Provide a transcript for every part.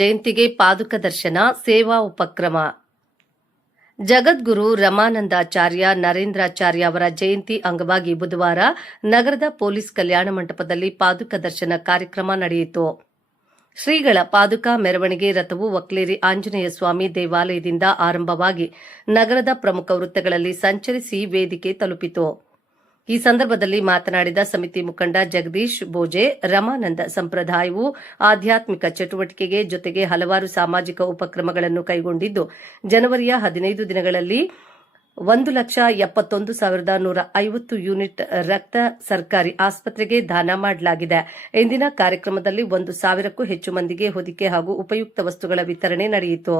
ಜಯಂತಿಗೆ ಪಾದುಕ ದರ್ಶನ ಸೇವಾ ಉಪಕ್ರಮ. ಜಗದ್ಗುರು ರಮಾನಂದಾಚಾರ್ಯ ನರೇಂದ್ರಾಚಾರ್ಯ ಅವರ ಜಯಂತಿ ಅಂಗವಾಗಿ ಬುಧವಾರ ನಗರದ ಪೊಲೀಸ್ ಕಲ್ಯಾಣ ಮಂಟಪದಲ್ಲಿ ಪಾದುಕ ದರ್ಶನ ಕಾರ್ಯಕ್ರಮ ನಡೆಯಿತು. ಶ್ರೀಗಳ ಪಾದುಕಾ ಮೆರವಣಿಗೆ ರಥವು ವಕ್ಲೇರಿ ಆಂಜನೇಯ ಸ್ವಾಮಿ ದೇವಾಲಯದಿಂದ ಆರಂಭವಾಗಿ ನಗರದ ಪ್ರಮುಖ ವೃತ್ತಗಳಲ್ಲಿ ಸಂಚರಿಸಿ ವೇದಿಕೆ ತಲುಪಿತು. ಈ ಸಂದರ್ಭದಲ್ಲಿ ಮಾತನಾಡಿದ ಸಮಿತಿ ಮುಖಂಡ ಜಗದೀಶ್ ಬೋಜೆ, ರಮಾನಂದ ಸಂಪ್ರದಾಯವು ಆಧ್ಯಾತ್ಮಿಕ ಚಟುವಟಿಕೆಗೆ ಜೊತೆಗೆ ಹಲವಾರು ಸಾಮಾಜಿಕ ಉಪಕ್ರಮಗಳನ್ನು ಕೈಗೊಂಡಿದ್ದು, ಜನವರಿಯ 15 ದಿನಗಳಲ್ಲಿ 1,71,150 ಯೂನಿಟ್ ರಕ್ತ ಸರ್ಕಾರಿ ಆಸ್ಪತ್ರೆಗೆ ದಾನ ಮಾಡಲಾಗಿದೆ. ಇಂದಿನ ಕಾರ್ಯಕ್ರಮದಲ್ಲಿ 1,000ಕ್ಕೂ ಹೆಚ್ಚು ಮಂದಿಗೆ ಹೊದಿಕೆ ಹಾಗೂ ಉಪಯುಕ್ತ ವಸ್ತುಗಳ ವಿತರಣೆ ನಡೆಯಿತು.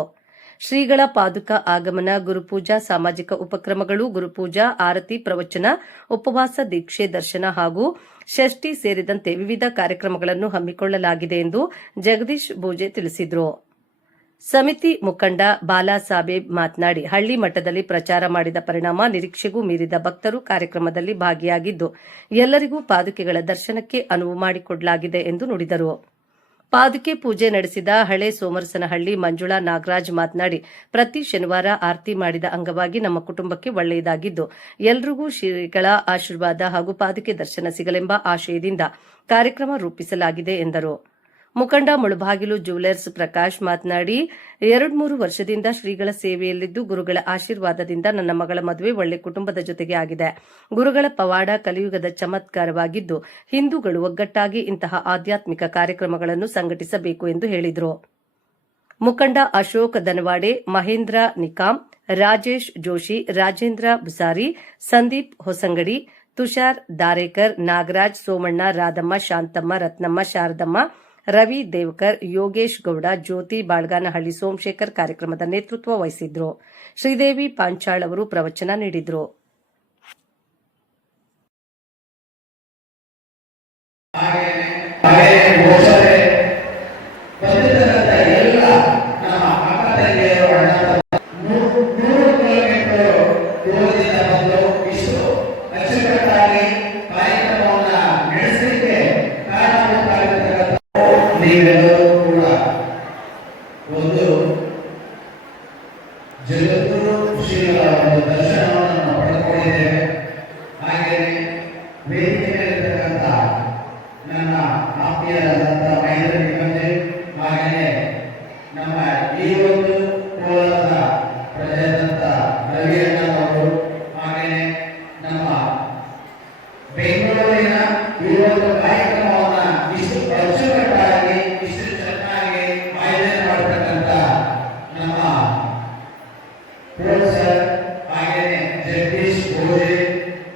ಶ್ರೀಗಳ ಪಾದುಕಾ ಆಗಮನ, ಗುರುಪೂಜಾ, ಸಾಮಾಜಿಕ ಉಪಕ್ರಮಗಳು, ಗುರುಪೂಜಾ, ಆರತಿ, ಪ್ರವಚನ, ಉಪವಾಸ ದೀಕ್ಷೆ, ದರ್ಶನ ಹಾಗೂ ಷಷ್ಠಿ ಸೇರಿದಂತೆ ವಿವಿಧ ಕಾರ್ಯಕ್ರಮಗಳನ್ನು ಹಮ್ಮಿಕೊಳ್ಳಲಾಗಿದೆ ಎಂದು ಜಗದೀಶ್ ಬೋಜೆ ತಿಳಿಸಿದರು. ಸಮಿತಿ ಮುಖಂಡ ಬಾಲಾಸಾಹೇಬ್ ಮಾತನಾಡಿ, ಹಳ್ಳಿ ಮಟ್ಟದಲ್ಲಿ ಪ್ರಚಾರ ಮಾಡಿದ ಪರಿಣಾಮ ನಿರೀಕ್ಷೆಗೂ ಮೀರಿದ ಭಕ್ತರು ಕಾರ್ಯಕ್ರಮದಲ್ಲಿ ಭಾಗಿಯಾಗಿದ್ದು, ಎಲ್ಲರಿಗೂ ಪಾದುಕೆಗಳ ದರ್ಶನಕ್ಕೆ ಅನುವು ಮಾಡಿಕೊಡಲಾಗಿದೆ ಎಂದು ನುಡಿದರು. ಪಾದುಕೆ ಪೂಜೆ ನಡೆಸಿದ ಹಳೆ ಸೋಮರಸನಹಳ್ಳಿ ಮಂಜುಳಾ ನಾಗರಾಜ್ ಮಾತನಾಡಿ, ಪ್ರತಿ ಶನಿವಾರ ಆರತಿ ಮಾಡಿದ ಅಂಗವಾಗಿ ನಮ್ಮ ಕುಟುಂಬಕ್ಕೆ ಒಳ್ಳೆಯದಾಗಿದ್ದು, ಎಲ್ರಿಗೂ ಶ್ರೀಗಳ ಆಶೀರ್ವಾದ ಹಾಗೂ ಪಾದುಕೆ ದರ್ಶನ ಸಿಗಲೆಂಬ ಆಶಯದಿಂದ ಕಾರ್ಯಕ್ರಮ ರೂಪಿಸಲಾಗಿದೆ ಎಂದರು. ಮುಖಂಡ ಮುಳಬಾಗಿಲು ಜ್ಯುವೆಲರ್ಸ್ ಪ್ರಕಾಶ್ ಮಾತನಾಡಿ, 2-3 ವರ್ಷದಿಂದ ಶ್ರೀಗಳ ಸೇವೆಯಲ್ಲಿದ್ದು, ಗುರುಗಳ ಆಶೀರ್ವಾದದಿಂದ ನನ್ನ ಮಗಳ ಮದುವೆ ಒಳ್ಳೆ ಕುಟುಂಬದ ಜೊತೆಗೆ ಆಗಿದೆ. ಗುರುಗಳ ಪವಾಡ ಕಲಿಯುಗದ ಚಮತ್ಕಾರವಾಗಿದ್ದು, ಹಿಂದೂಗಳು ಒಗ್ಗಟ್ಟಾಗಿ ಇಂತಹ ಆಧ್ಯಾತ್ಮಿಕ ಕಾರ್ಯಕ್ರಮಗಳನ್ನು ಸಂಘಟಿಸಬೇಕು ಎಂದು ಹೇಳಿದರು. ಮುಖಂಡ ಅಶೋಕ್ ದನವಾಡೆ, ಮಹೇಂದ್ರ ನಿಕಾಂ, ರಾಜೇಶ್ ಜೋಶಿ, ರಾಜೇಂದ್ರ ಬುಸಾರಿ, ಸಂದೀಪ್ ಹೊಸಂಗಡಿ, ತುಷಾರ್ ದಾರೇಕರ್, ನಾಗರಾಜ್, ಸೋಮಣ್ಣ, ರಾಧಮ್ಮ, ಶಾಂತಮ್ಮ, ರತ್ನಮ್ಮ, ಶಾರದಮ್ಮ, ರವಿ ದೇವಕರ್, ಯೋಗೇಶ್ ಗೌಡ, ಜ್ಯೋತಿ ಬಾಳ್ಗಾನಹಳ್ಳಿ, ಸೋಮಶೇಖರ್ ಕಾರ್ಯಕ್ರಮದ ನೇತೃತ್ವ ವಹಿಸಿದ್ರು. ಶ್ರೀದೇವಿ ಪಾಂಚಾಳ್ ಅವರು ಪ್ರವಚನ ನೀಡಿದರು. ನೀವೆಲ್ಲರೂ ಕೂಡ ಒಂದು ಜಗದ್ಗುರು ಶ್ರೀಗಳ ಒಂದು ದರ್ಶನವನ್ನು ನಾವು ಪಡೆದುಕೊಂಡಿದ್ದೇವೆ. ಹಾಗೆಯೇ ವೇದಿಕೆ ಮೇಲಿರ್ತಕ್ಕಂಥ ನನ್ನ ಆತ್ಮೀಯರಾದಂಥ ಮಹೇಂದ್ರ ನಿಗಂಜೆ, ಹಾಗೆಯೇ ನಮ್ಮ ಈ ಒಂದು ಕೋಲಾರದ ಪ್ರಜೆಯಾದಂಥ ರವಿ ಅಣ್ಣನವರು, ಹಾಗೆಯೇ ನಮ್ಮ ಬೆಂಗಳೂರಿನ ಈ ಒಂದು ಕಾರ್ಯಕ್ರಮವನ್ನು ಇಷ್ಟು ಅಚ್ಚುಕಟ್ಟಾಗಿ ಇಷ್ಟು ಚೆನ್ನಾಗಿ ಆಯೋಜನೆ ಮಾಡತಕ್ಕಂಥ ನಮ್ಮ ಪ್ರೊಫೆಸರ್, ಹಾಗೆಯೇ ಜಗದೀಶ್ ಬೋಜೆ,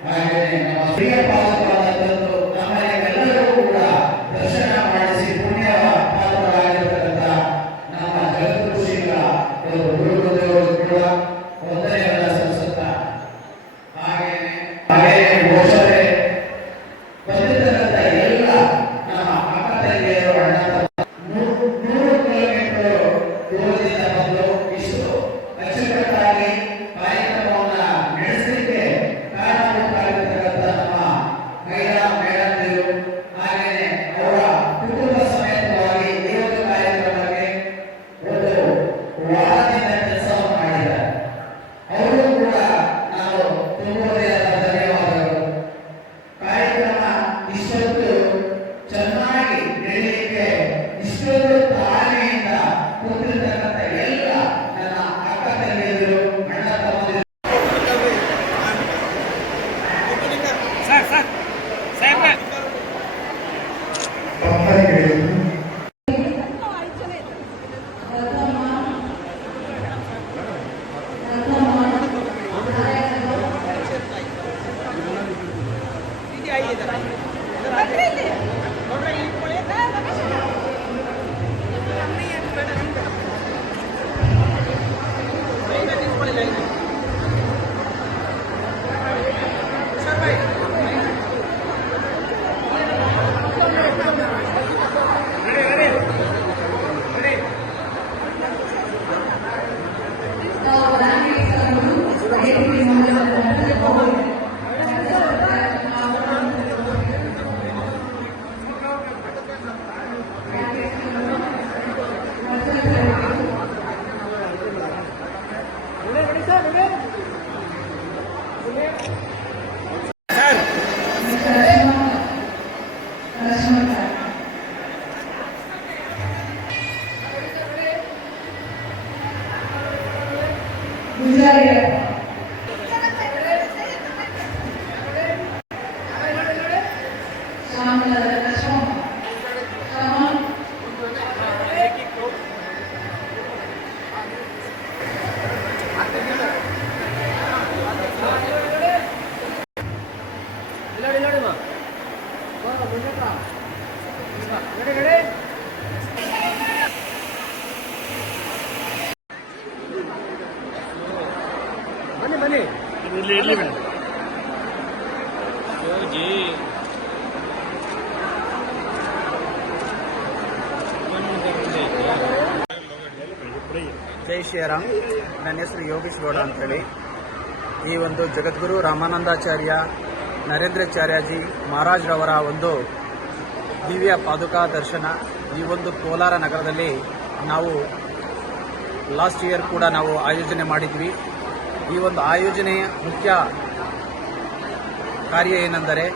ಹಾಗೆಯೇ ನಮ್ಮ ಶ್ರೀಯ ಪಾದಕವನ್ನು ತಂದು ನಮ್ಮನ್ನೆಲ್ಲರಿಗೂ ಕೂಡ ದರ್ಶನ ಮಾಡಿಸಿ ಪುಣ್ಯ ಪಾತ್ರರಾಗಿರತಕ್ಕಂಥ ನಮ್ಮ ಜಗತ್ ಇರ್ಲಿ ಮೇಡಮ್ ಹೋಗಿ ಜೈ ಶ್ರೀರಾಮ್. ನನ್ನ ಹೆಸರು ಯೋಗೀಶ್ ಗೌಡ ಅಂತೇಳಿ. ಈ ಒಂದು ಜಗದ್ಗುರು ರಾಮಾನಂದಾಚಾರ್ಯ ನರೇಂದ್ರಾಚಾರ್ಯಜಿ ಮಹಾರಾಜ್ರವರ ಒಂದು ದಿವ್ಯ ಪಾದುಕಾ ದರ್ಶನ ಈ ಒಂದು ಕೋಲಾರ ನಗರದಲ್ಲಿ ನಾವು ಲಾಸ್ಟ್ ಇಯರ್ ಕೂಡ ನಾವು ಆಯೋಜನೆ ಮಾಡಿದ್ವಿ. ಈ ಒಂದು ಆಯೋಜನೆಯ ಮುಖ್ಯ ಕಾರ್ಯ ಏನೆಂದರೆ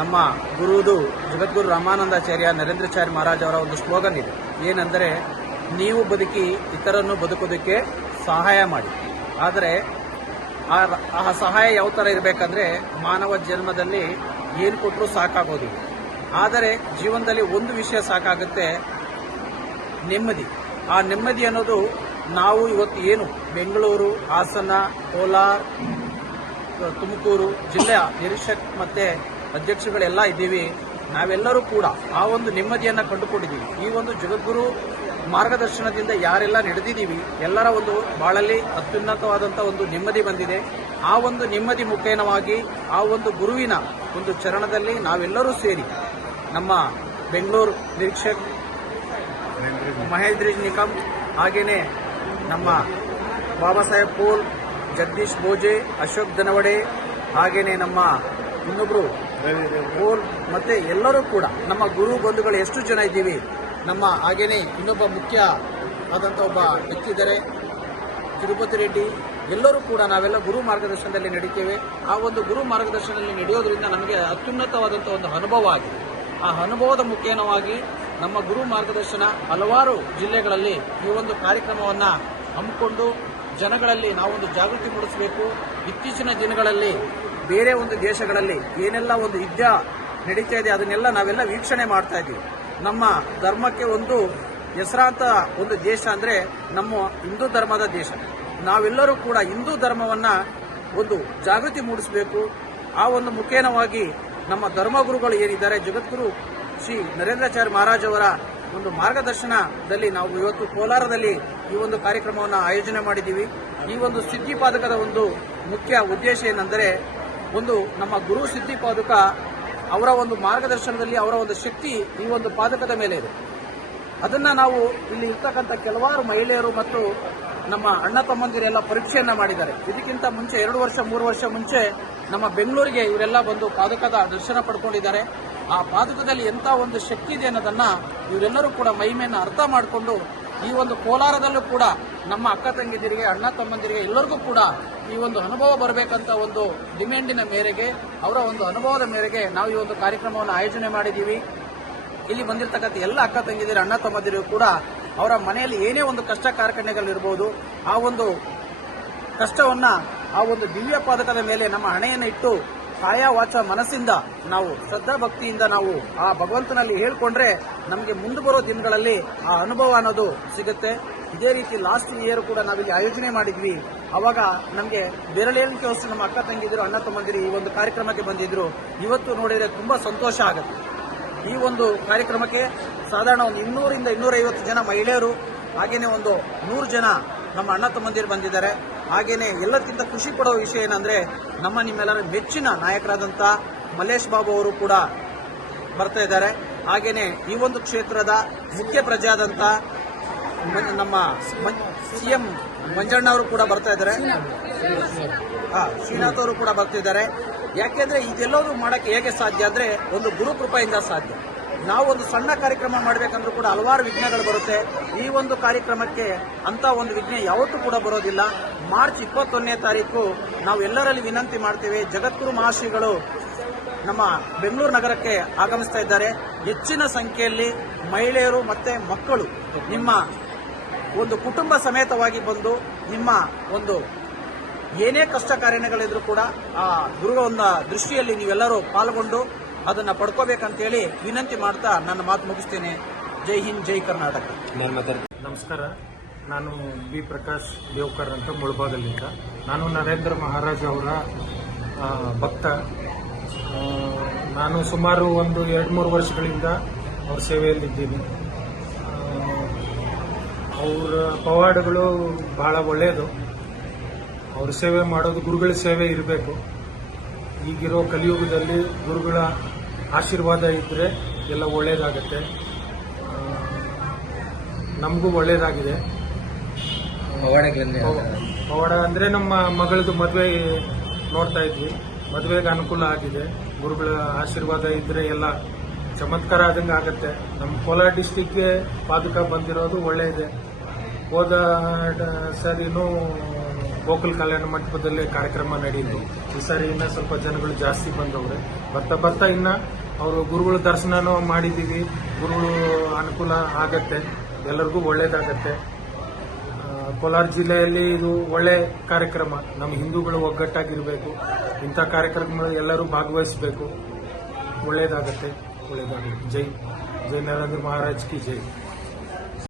ನಮ್ಮ ಗುರುದು ಜಗದ್ಗುರು ರಾಮಾನಂದಾಚಾರ್ಯ ನರೇಂದ್ರಾಚಾರ್ಯ ಮಹಾರಾಜ್ ಅವರ ಒಂದು ಸ್ಲೋಗನ್ ಇದೆ. ಏನೆಂದರೆ ನೀವು ಬದುಕಿ ಇತರನ್ನು ಬದುಕೋದಕ್ಕೆ ಸಹಾಯ ಮಾಡಿ. ಆದರೆ ಆ ಸಹಾಯ ಯಾವ ಥರ ಇರಬೇಕಂದ್ರೆ ಮಾನವ ಜನ್ಮದಲ್ಲಿ ಏನು ಕೊಟ್ಟರೂ ಸಾಕಾಗೋದಿಲ್ಲ. ಆದರೆ ಜೀವನದಲ್ಲಿ ಒಂದು ವಿಷಯ ಸಾಕಾಗುತ್ತೆ, ನೆಮ್ಮದಿ. ಆ ನೆಮ್ಮದಿ ಅನ್ನೋದು ನಾವು ಇವತ್ತು ಏನು ಬೆಂಗಳೂರು, ಹಾಸನ, ಕೋಲಾರ, ತುಮಕೂರು ಜಿಲ್ಲೆಯ ನಿರೀಕ್ಷಕ್ ಮತ್ತೆ ಅಧ್ಯಕ್ಷಗಳೆಲ್ಲ ಇದ್ದೀವಿ. ನಾವೆಲ್ಲರೂ ಕೂಡ ಆ ಒಂದು ನೆಮ್ಮದಿಯನ್ನು ಕಂಡುಕೊಂಡಿದ್ದೀವಿ. ಈ ಒಂದು ಜಗದ್ಗುರು ಮಾರ್ಗದರ್ಶನದಿಂದ ಯಾರೆಲ್ಲ ನಡೆದಿದ್ದೀವಿ ಎಲ್ಲರ ಒಂದು ಬಾಳಲ್ಲಿ ಅತ್ಯುನ್ನತವಾದಂಥ ಒಂದು ನೆಮ್ಮದಿ ಬಂದಿದೆ. ಆ ಒಂದು ನೆಮ್ಮದಿ ಮುಖೇನವಾಗಿ ಆ ಒಂದು ಗುರುವಿನ ಒಂದು ಚರಣದಲ್ಲಿ ನಾವೆಲ್ಲರೂ ಸೇರಿ ನಮ್ಮ ಬೆಂಗಳೂರು ನಿರೀಕ್ಷಕ್ ಮಹೇಂದ್ರಿ ನಿಕಂ, ಹಾಗೇನೆ ನಮ್ಮ ಬಾಬಾ ಸಾಹೇಬ್ ಪೋಲ್, ಜಗದೀಶ್ ಬೋಜೆ, ಅಶೋಕ್ ದನವಡೆ, ಹಾಗೇನೆ ನಮ್ಮ ಇನ್ನೊಬ್ರು ಪೋಲ್, ಮತ್ತೆ ಎಲ್ಲರೂ ಕೂಡ ನಮ್ಮ ಗುರು ಬಂಧುಗಳು ಎಷ್ಟು ಜನ ಇದ್ದೀವಿ. ನಮ್ಮ ಹಾಗೇನೆ ಇನ್ನೊಬ್ಬ ಮುಖ್ಯ ಆದಂಥ ಒಬ್ಬ ವ್ಯಕ್ತಿ ಇದ್ದಾರೆ, ತಿರುಪತಿ ರೆಡ್ಡಿ. ಎಲ್ಲರೂ ಕೂಡ ನಾವೆಲ್ಲ ಗುರು ಮಾರ್ಗದರ್ಶನದಲ್ಲಿ ನಡೀತೇವೆ. ಆ ಒಂದು ಗುರು ಮಾರ್ಗದರ್ಶನದಲ್ಲಿ ನಡೆಯೋದ್ರಿಂದ ನಮಗೆ ಅತ್ಯುನ್ನತವಾದಂಥ ಒಂದು ಅನುಭವ ಆಗಿದೆ. ಆ ಅನುಭವದ ಮುಖೇನವಾಗಿ ನಮ್ಮ ಗುರು ಮಾರ್ಗದರ್ಶನ ಹಲವಾರು ಜಿಲ್ಲೆಗಳಲ್ಲಿ ಈ ಒಂದು ಕಾರ್ಯಕ್ರಮವನ್ನು ಹಮ್ಮಿಕೊಂಡು ಜನಗಳಲ್ಲಿ ನಾವೊಂದು ಜಾಗೃತಿ ಮೂಡಿಸಬೇಕು. ಇತ್ತೀಚಿನ ದಿನಗಳಲ್ಲಿ ಬೇರೆ ಒಂದು ದೇಶಗಳಲ್ಲಿ ಏನೆಲ್ಲ ಒಂದು ಯುದ್ಧ ನಡೀತಾ ಇದೆ ಅದನ್ನೆಲ್ಲ ನಾವೆಲ್ಲ ವೀಕ್ಷಣೆ ಮಾಡ್ತಾ ಇದ್ದೀವಿ. ನಮ್ಮ ಧರ್ಮಕ್ಕೆ ಒಂದು ಹೆಸರಾಂತ ಒಂದು ದೇಶ ಅಂದರೆ ನಮ್ಮ ಹಿಂದೂ ಧರ್ಮದ ದೇಶ. ನಾವೆಲ್ಲರೂ ಕೂಡ ಹಿಂದೂ ಧರ್ಮವನ್ನ ಒಂದು ಜಾಗೃತಿ ಮೂಡಿಸಬೇಕು. ಆ ಒಂದು ಮುಖೇನವಾಗಿ ನಮ್ಮ ಧರ್ಮಗುರುಗಳು ಏನಿದ್ದಾರೆ ಜಗದ್ಗುರು ಶ್ರೀ ನರೇಂದ್ರಾಚಾರ್ಯ ಮಹಾರಾಜ್ ಅವರ ಒಂದು ಮಾರ್ಗದರ್ಶನದಲ್ಲಿ ನಾವು ಇವತ್ತು ಕೋಲಾರದಲ್ಲಿ ಈ ಒಂದು ಕಾರ್ಯಕ್ರಮವನ್ನು ಆಯೋಜನೆ ಮಾಡಿದ್ದೀವಿ. ಈ ಒಂದು ಸಿದ್ಧಿಪಾದಕದ ಒಂದು ಮುಖ್ಯ ಉದ್ದೇಶ ಏನೆಂದರೆ ಒಂದು ನಮ್ಮ ಗುರು ಸಿದ್ಧಿಪಾದಕ ಅವರ ಒಂದು ಮಾರ್ಗದರ್ಶನದಲ್ಲಿ ಅವರ ಒಂದು ಶಕ್ತಿ ಈ ಒಂದು ಪಾದಕದ ಮೇಲೆ ಇದೆ. ಅದನ್ನ ನಾವು ಇಲ್ಲಿ ಇರ್ತಕ್ಕಂಥ ಕೆಲವಾರು ಮಹಿಳೆಯರು ಮತ್ತು ನಮ್ಮ ಅಣ್ಣ ತಮ್ಮಂದಿರೆಲ್ಲ ಪರೀಕ್ಷೆಯನ್ನ ಮಾಡಿದ್ದಾರೆ. ಇದಕ್ಕಿಂತ ಮುಂಚೆ 2 ವರ್ಷ 3 ವರ್ಷ ಮುಂಚೆ ನಮ್ಮ ಬೆಂಗಳೂರಿಗೆ ಇವರೆಲ್ಲ ಬಂದು ಪಾದಕದ ದರ್ಶನ ಪಡ್ಕೊಂಡಿದ್ದಾರೆ. ಆ ಪಾದಕದಲ್ಲಿ ಎಂಥ ಒಂದು ಶಕ್ತಿ ಇದೆ ಅನ್ನೋದನ್ನ ಇವರೆಲ್ಲರೂ ಕೂಡ ಮಹಿಮೆಯನ್ನು ಅರ್ಥ ಮಾಡಿಕೊಂಡು ಈ ಒಂದು ಕೋಲಾರದಲ್ಲೂ ಕೂಡ ನಮ್ಮ ಅಕ್ಕ ತಂಗಿದಿರಿಗೆ, ಅಣ್ಣ ತಮ್ಮಂದಿರಿಗೆ ಎಲ್ಲರಿಗೂ ಕೂಡ ಈ ಒಂದು ಅನುಭವ ಬರಬೇಕಂತ ಒಂದು ಡಿಮ್ಯಾಂಡಿನ ಮೇರೆಗೆ, ಅವರ ಒಂದು ಅನುಭವದ ಮೇರೆಗೆ ನಾವು ಈ ಒಂದು ಕಾರ್ಯಕ್ರಮವನ್ನು ಆಯೋಜನೆ ಮಾಡಿದ್ದೀವಿ. ಇಲ್ಲಿ ಬಂದಿರತಕ್ಕಂಥ ಎಲ್ಲ ಅಕ್ಕ ತಂಗಿದಿರು, ಅಣ್ಣ ತಮ್ಮಂದಿರು ಕೂಡ ಅವರ ಮನೆಯಲ್ಲಿ ಏನೇ ಒಂದು ಕಷ್ಟ ಕಾರ್ಖಾನೆಗಳಿರ್ಬೋದು, ಆ ಒಂದು ಕಷ್ಟವನ್ನ ಆ ಒಂದು ದಿವ್ಯ ಪಾದಕದ ಮೇಲೆ ನಮ್ಮ ಹಣೆಯನ್ನು ಇಟ್ಟು ಕಾಯ ವಾಚ ಮನಸ್ಸಿಂದ ನಾವು ಶ್ರದ್ಧಾ ಭಕ್ತಿಯಿಂದ ನಾವು ಆ ಭಗವಂತನಲ್ಲಿ ಹೇಳ್ಕೊಂಡ್ರೆ ನಮಗೆ ಮುಂದೆ ಬರೋ ದಿನಗಳಲ್ಲಿ ಆ ಅನುಭವ ಅನ್ನೋದು ಸಿಗುತ್ತೆ. ಇದೇ ರೀತಿ ಲಾಸ್ಟ್ ಇಯರ್ ಕೂಡ ನಾವಿಲ್ಲಿ ಆಯೋಜನೆ ಮಾಡಿದ್ವಿ. ಅವಾಗ ನಮಗೆ ಬೆರಳೆಣಿಕೆ ಅಷ್ಟು ನಮ್ಮ ಅಕ್ಕ ತಂಗಿದ್ರು, ಅಣ್ಣ ತಮ್ಮಂದಿರು ಈ ಒಂದು ಕಾರ್ಯಕ್ರಮಕ್ಕೆ ಬಂದಿದ್ರು. ಇವತ್ತು ನೋಡಿದ್ರೆ ತುಂಬಾ ಸಂತೋಷ ಆಗುತ್ತೆ. ಈ ಒಂದು ಕಾರ್ಯಕ್ರಮಕ್ಕೆ ಸಾಧಾರಣ ಒಂದು 200ರಿಂದ 250 ಜನ ಮಹಿಳೆಯರು, ಹಾಗೇನೆ ಒಂದು 100 ಜನ ನಮ್ಮ ಅಣ್ಣ ತಮ್ಮಂದಿರು ಬಂದಿದ್ದಾರೆ. ಹಾಗೇನೆ ಎಲ್ಲಕ್ಕಿಂತ ಖುಷಿ ಪಡೋ ವಿಷಯ ಏನಂದ್ರೆ ನಮ್ಮ ನಿಮ್ಮೆಲ್ಲರ ಮೆಚ್ಚಿನ ನಾಯಕರಾದಂಥ ಮಲ್ಲೇಶ್ ಬಾಬು ಅವರು ಕೂಡ ಬರ್ತಾ ಇದ್ದಾರೆ. ಹಾಗೇನೆ ಈ ಒಂದು ಕ್ಷೇತ್ರದ ಮುಖ್ಯ ಪ್ರಜೆಯಾದಂಥ ನಮ್ಮ ಸಿಎಂ ಮಂಜಣ್ಣ ಅವರು ಕೂಡ ಬರ್ತಾ ಇದ್ದಾರೆ. ಶ್ರೀನಾಥ್ ಅವರು ಕೂಡ ಬರ್ತಿದ್ದಾರೆ. ಯಾಕೆಂದ್ರೆ ಇದೆಲ್ಲವೂ ಮಾಡಕ್ಕೆ ಹೇಗೆ ಸಾಧ್ಯ ಅಂದ್ರೆ ಒಂದು ಗುರು ಕೃಪೆಯಿಂದ ಸಾಧ್ಯ. ನಾವು ಒಂದು ಸಣ್ಣ ಕಾರ್ಯಕ್ರಮ ಮಾಡಬೇಕಂದ್ರೂ ಕೂಡ ಹಲವಾರು ವಿಘ್ನಗಳು ಬರುತ್ತೆ. ಈ ಒಂದು ಕಾರ್ಯಕ್ರಮಕ್ಕೆ ಅಂತ ಒಂದು ವಿಘ್ನ ಯಾವತ್ತೂ ಕೂಡ ಬರೋದಿಲ್ಲ. ಮಾರ್ಚ್ 21ನೇ ತಾರೀಕು ನಾವು ಎಲ್ಲರಲ್ಲಿ ವಿನಂತಿ ಮಾಡ್ತೇವೆ, ಜಗದ್ಗುರು ಮಹಾಶ್ರೀಗಳು ನಮ್ಮ ಬೆಂಗಳೂರು ನಗರಕ್ಕೆ ಆಗಮಿಸ್ತಾ ಇದ್ದಾರೆ. ಹೆಚ್ಚಿನ ಸಂಖ್ಯೆಯಲ್ಲಿ ಮಹಿಳೆಯರು ಮತ್ತೆ ಮಕ್ಕಳು ನಿಮ್ಮ ಒಂದು ಕುಟುಂಬ ಸಮೇತವಾಗಿ ಬಂದು ನಿಮ್ಮ ಒಂದು ಏನೇ ಕಷ್ಟ ಕಾರ್ಯಗಳಿದ್ರು ಕೂಡ ಆ ಗುರುಗಳ ಒಂದು ದೃಷ್ಟಿಯಲ್ಲಿ ನೀವೆಲ್ಲರೂ ಪಾಲ್ಗೊಂಡು ಅದನ್ನ ಪಡ್ಕೋಬೇಕಂತೇಳಿ ವಿನಂತಿ ಮಾಡ್ತಾ ನನ್ನ ಮಾತು ಮುಗಿಸ್ತೇನೆ. ಜೈ ಹಿಂದ್, ಜೈ ಕರ್ನಾಟಕ. ನಮಸ್ಕಾರ. ನಾನು ಬಿ ಪ್ರಕಾಶ್ ದೇವ್ಕರ್ ಅಂತ ಮುಳಬಾಗಲಿಂದ. ನಾನು ನರೇಂದ್ರ ಮಹಾರಾಜ್ ಅವರ ಭಕ್ತ. ನಾನು ಸುಮಾರು ಒಂದು 2-3 ವರ್ಷಗಳಿಂದ ಅವ್ರ ಸೇವೆಯಲ್ಲಿದ್ದೀನಿ. ಅವರ ಪವಾಡಗಳು ಬಹಳ ಒಳ್ಳೆಯದು. ಅವ್ರ ಸೇವೆ ಮಾಡೋದು ಗುರುಗಳ ಸೇವೆ ಇರಬೇಕು. ಈಗಿರೋ ಕಲಿಯುಗದಲ್ಲಿ ಗುರುಗಳ ಆಶೀರ್ವಾದ ಇದ್ದರೆ ಎಲ್ಲ ಒಳ್ಳೆಯದಾಗತ್ತೆ. ನಮಗೂ ಒಳ್ಳೆಯದಾಗಿದೆ. ಪವಾಡ ಅಂದರೆ ನಮ್ಮ ಮಗಳದು ಮದುವೆ ನೋಡ್ತಾ ಇದ್ವಿ. ಮದುವೆಗೆ ಅನುಕೂಲ ಆಗಿದೆ. ಗುರುಗಳ ಆಶೀರ್ವಾದ ಇದ್ರೆ ಎಲ್ಲ ಚಮತ್ಕಾರ ಆದಂಗೆ ಆಗತ್ತೆ. ನಮ್ಮ ಕೋಲಾರ ಡಿಸ್ಟಿಕ್ಗೆ ಪಾದುಕ ಬಂದಿರೋದು ಒಳ್ಳೆಯದೆ. ಹೋದ ಸರಿನೂ ಗೋಕುಲ್ ಕಲ್ಯಾಣ ಮಂಟಪದಲ್ಲಿ ಕಾರ್ಯಕ್ರಮ ನಡೆಯಿತು. ಈ ಸಾರಿ ಇನ್ನ ಸ್ವಲ್ಪ ಜನಗಳು ಜಾಸ್ತಿ ಬಂದವ್ರೆ. ಬರ್ತಾ ಬರ್ತಾ ಇನ್ನ ಅವರು ಗುರುಗಳ ದರ್ಶನನೂ ಮಾಡಿದ್ದೀವಿ. ಗುರುಗಳು ಅನುಕೂಲ ಆಗತ್ತೆ, ಎಲ್ಲರಿಗೂ ಒಳ್ಳೇದಾಗತ್ತೆ. ಕೋಲಾರ ಜಿಲ್ಲೆಯಲ್ಲಿ ಇದು ಒಳ್ಳೆ ಕಾರ್ಯಕ್ರಮ. ನಮ್ಮ ಹಿಂದೂಗಳು ಒಗ್ಗಟ್ಟಾಗಿರಬೇಕು. ಇಂಥ ಕಾರ್ಯಕ್ರಮಗಳು ಎಲ್ಲರೂ ಭಾಗವಹಿಸಬೇಕು. ಒಳ್ಳೇದಾಗತ್ತೆ. ಜೈ ನರೇಂದ್ರ ಮಹಾರಾಜ್ ಕಿ ಜೈ.